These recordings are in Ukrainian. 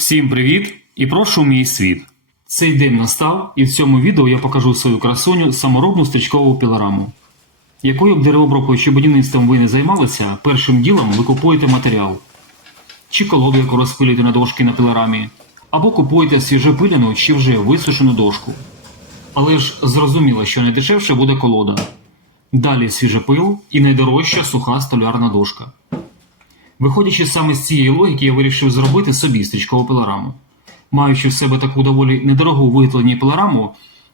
Всім привіт і прошу мій світ. Цей день настав, і в цьому відео я покажу свою красуню саморобну стрічкову пілораму. Якою б деревообробкою чи будівництвом ви не займалися, першим ділом ви купуєте матеріал. Чи колоду, яку розпилюєте на дошки на пілорамі, або купуєте свіжопиляну чи вже висушену дошку. Але ж зрозуміло, що найдешевше буде колода. Далі свіжопил і найдорожча суха столярна дошка. Виходячи саме з цієї логіки, я вирішив зробити собі стрічкову пилораму. Маючи в себе таку доволі недорогу виготовлені пилораму,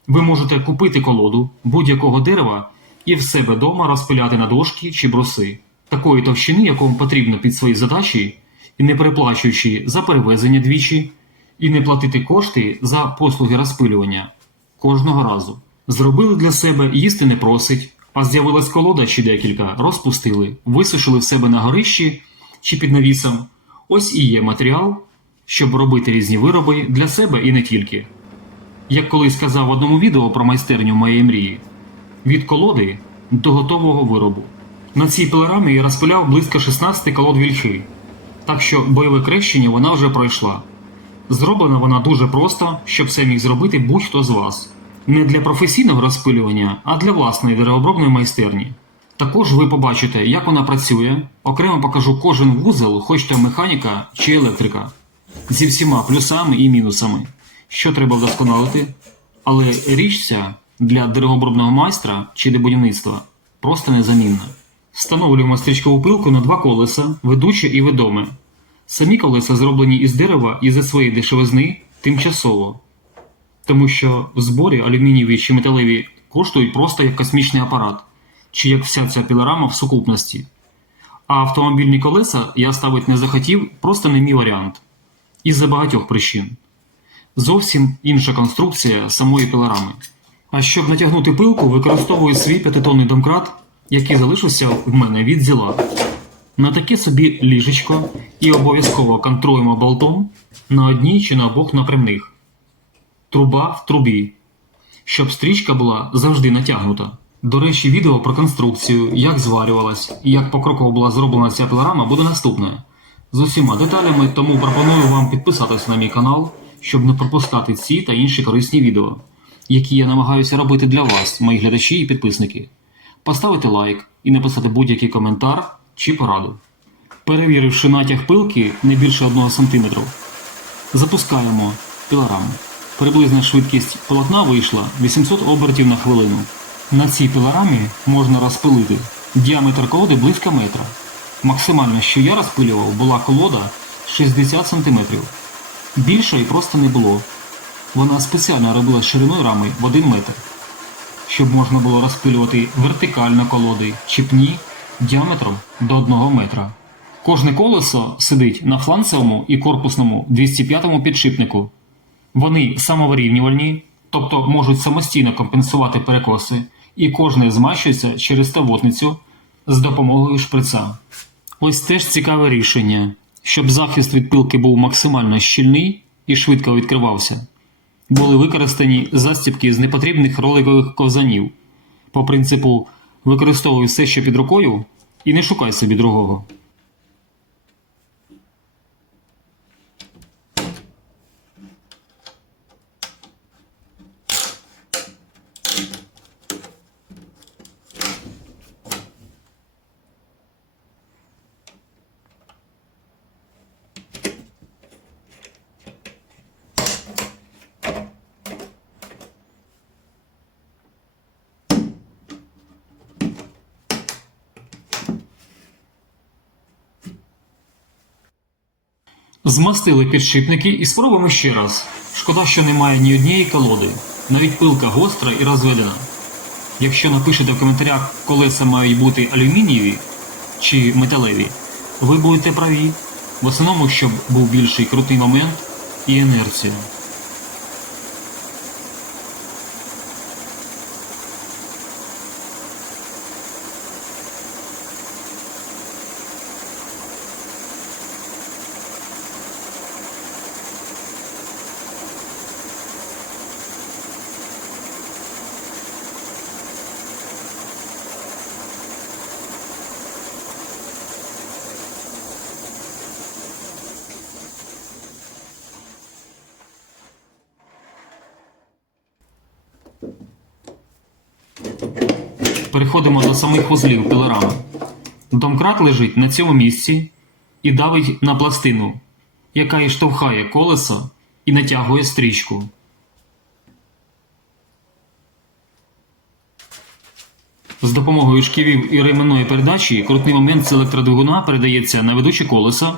ви можете купити колоду будь-якого дерева і в себе вдома розпиляти на дошки чи бруси, такої товщини, вам потрібно під свої задачі, і не переплачуючи за перевезення двічі, і не платити кошти за послуги розпилювання кожного разу. Зробили для себе їсти не просить, а з'явилась колода чи декілька, розпустили, висушили в себе на горищі чи під навісом. Ось і є матеріал, щоб робити різні вироби для себе і не тільки. Як колись сказав в одному відео про майстерню моєї мрії, від колоди до готового виробу. На цій пилорамі я розпиляв близько 16 колод вільхи, так що бойове крещення вона вже пройшла. Зроблена вона дуже просто, щоб це міг зробити будь-хто з вас. Не для професійного розпилювання, а для власної деревообробної майстерні. Також ви побачите, як вона працює. Окремо покажу кожен вузол, хоч то механіка чи електрика, зі всіма плюсами і мінусами, що треба вдосконалити. Але річ ця для деревообробного майстра чи для будівництва просто незамінна. Встановлюємо стрічкову пилку на два колеса, ведуче і ведоме. Самі колеса зроблені із дерева і за своєї дешевизни тимчасово, тому що в зборі алюмінієві чи металеві коштують просто як космічний апарат, чи як вся ця пілорама в сукупності. А автомобільні колеса я ставити не захотів, просто не мій варіант. Із-за багатьох причин. Зовсім інша конструкція самої пілорами. А щоб натягнути пилку, використовую свій п'ятитонний домкрат, який залишився в мене від зіла. На таке собі ліжечко і обов'язково контруємо болтом на одній чи на обох напрямних. Труба в трубі, щоб стрічка була завжди натягнута. До речі, відео про конструкцію, як зварювалась і як покроково була зроблена ця пілорама, буде наступне. З усіма деталями, тому пропоную вам підписатися на мій канал, щоб не пропускати ці та інші корисні відео, які я намагаюся робити для вас, мої глядачі і підписники. Поставити лайк і написати будь-який коментар чи пораду. Перевіривши натяг пилки не більше 1 см, запускаємо пілораму. Приблизна швидкість полотна вийшла 800 обертів на хвилину. На цій пілорамі можна розпилити діаметр колоди близько метра. Максимально, що я розпилював, була колода 60 см. Більшої просто не було. Вона спеціально робила шириною рами в 1 метр, щоб можна було розпилювати вертикально колоди чи пні діаметром до 1 метра. Кожне колесо сидить на фланцевому і корпусному 205 підшипнику. Вони самовирівнювальні, тобто можуть самостійно компенсувати перекоси, і кожне змащується через тавотницю з допомогою шприца. Ось теж цікаве рішення, щоб захист від пилки був максимально щільний і швидко відкривався. Були використані застібки з непотрібних роликових ковзанів. По принципу використовуй все, що під рукою, і не шукай собі другого. Змастили підшипники і спробуємо ще раз. Шкода, що немає ні однієї колоди, навіть пилка гостра і розведена. Якщо напишете в коментарях, колеса мають бути алюмінієві чи металеві, ви будете праві. В основному, щоб був більший крутий момент і інерція. Переходимо до самих вузлів пилорами. Домкрат лежить на цьому місці і давить на пластину, яка і штовхає колесо і натягує стрічку. З допомогою шківів і ременної передачі крутний момент з електродвигуна передається на ведуче колесо,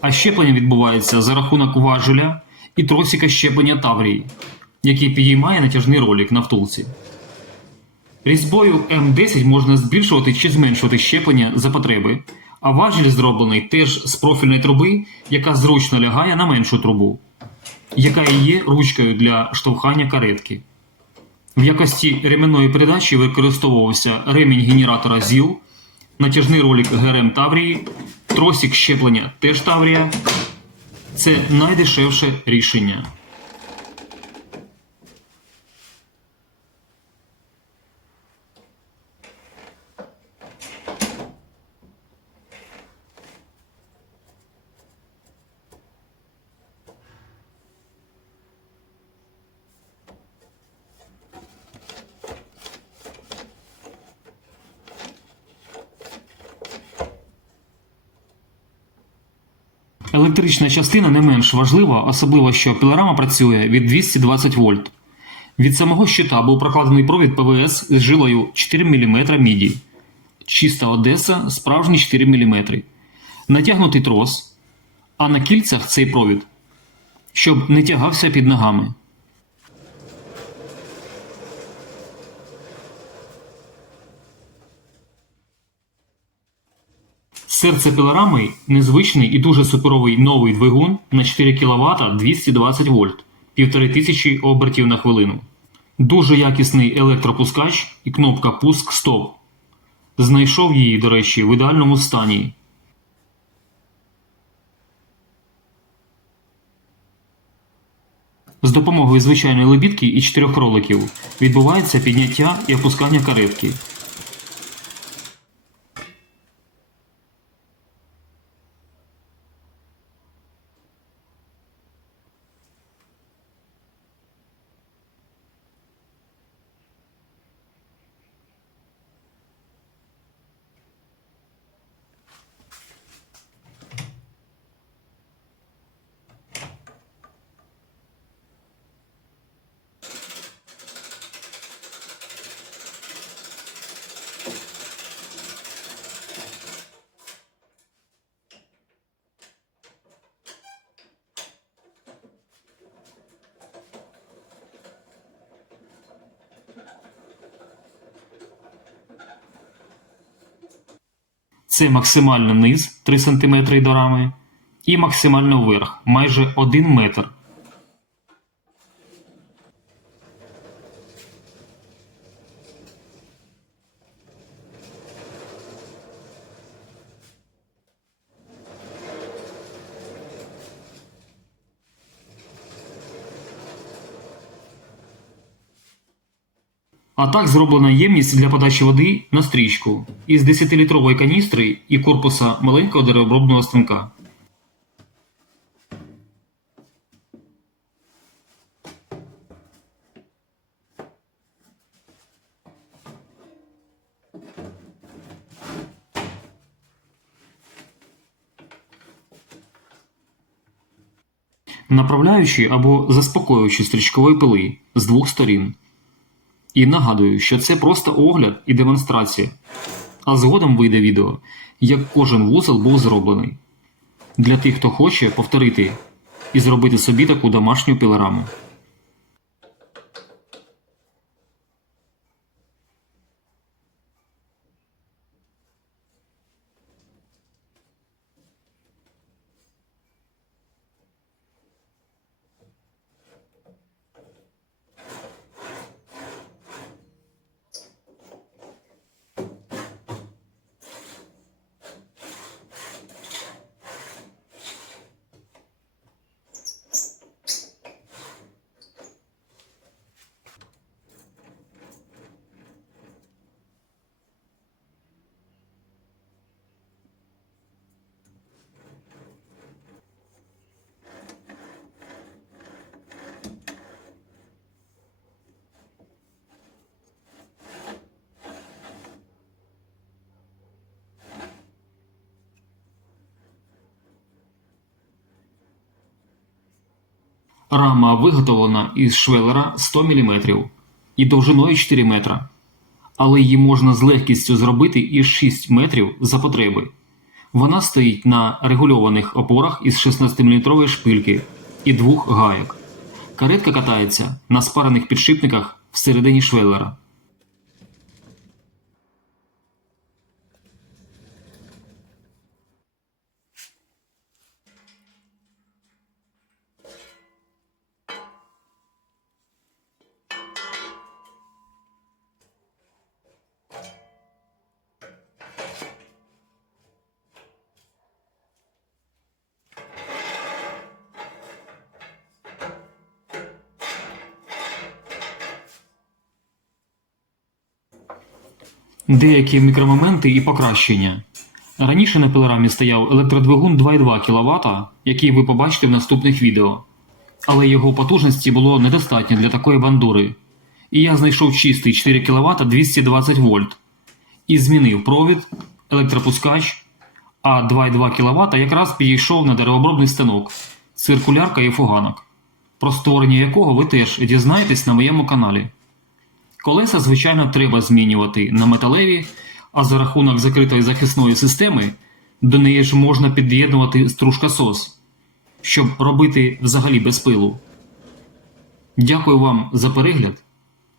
а щеплення відбувається за рахунок важеля і тросика щеплення Таврії, який підіймає натяжний ролик на втулці. Різьбою М10 можна збільшувати чи зменшувати щеплення за потреби, а важіль зроблений теж з профільної труби, яка зручно лягає на меншу трубу, яка і є ручкою для штовхання каретки. В якості ременної передачі використовувався ремінь генератора ЗІЛ, натяжний ролик ГРМ Таврії, тросик щеплення теж Таврія. Це найдешевше рішення. Електрична частина не менш важлива, особливо що пілорама працює від 220 вольт. Від самого щита був прокладений провід ПВС з жилою 4 мм міді. Чиста Одеса справжні 4 мм. Натягнутий трос, а на кільцях цей провід, щоб не тягався під ногами. Серце пилорами незвичний і дуже суперовий новий двигун на 4 кВт 220 вольт, 1500 обертів на хвилину. Дуже якісний електропускач і кнопка Пуск Стоп. Знайшов її, до речі, в ідеальному стані. З допомогою звичайної лебідки і чотирьох роликів відбувається підняття і опускання каретки. Це максимально низ 3 см до рами і максимально верх майже 1 метр. А так зроблена ємність для подачі води на стрічку із 10-літрової каністри і корпуса маленького деревообробного станка. Направляючи або заспокоюючи стрічкової пили з двох сторін. І нагадую, що це просто огляд і демонстрація. А згодом вийде відео, як кожен вузол був зроблений. Для тих, хто хоче повторити і зробити собі таку домашню пілораму. Рама виготовлена із швелера 100 мм і довжиною 4 метра, але її можна з легкістю зробити із 6 метрів за потреби. Вона стоїть на регульованих опорах із 16-мм шпильки і двох гайок. Каретка катається на спарених підшипниках всередині швелера. Деякі мікромоменти і покращення. Раніше на пилорамі стояв електродвигун 2,2 кВт, який ви побачите в наступних відео. Але його потужності було недостатньо для такої бандури. І я знайшов чистий 4 кВт 220 вольт і змінив провід, електропускач, а 2,2 кВт якраз підійшов на деревообробний станок, циркулярка і фуганок, про створення якого ви теж дізнаєтесь на моєму каналі. Колеса, звичайно, треба змінювати на металеві, а за рахунок закритої захисної системи до неї ж можна під'єднувати стружкасос, щоб робити взагалі без пилу. Дякую вам за перегляд.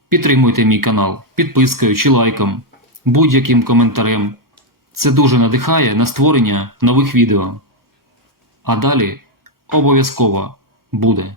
Підтримуйте мій канал підпискою чи лайком, будь-яким коментарем. Це дуже надихає на створення нових відео. А далі обов'язково буде.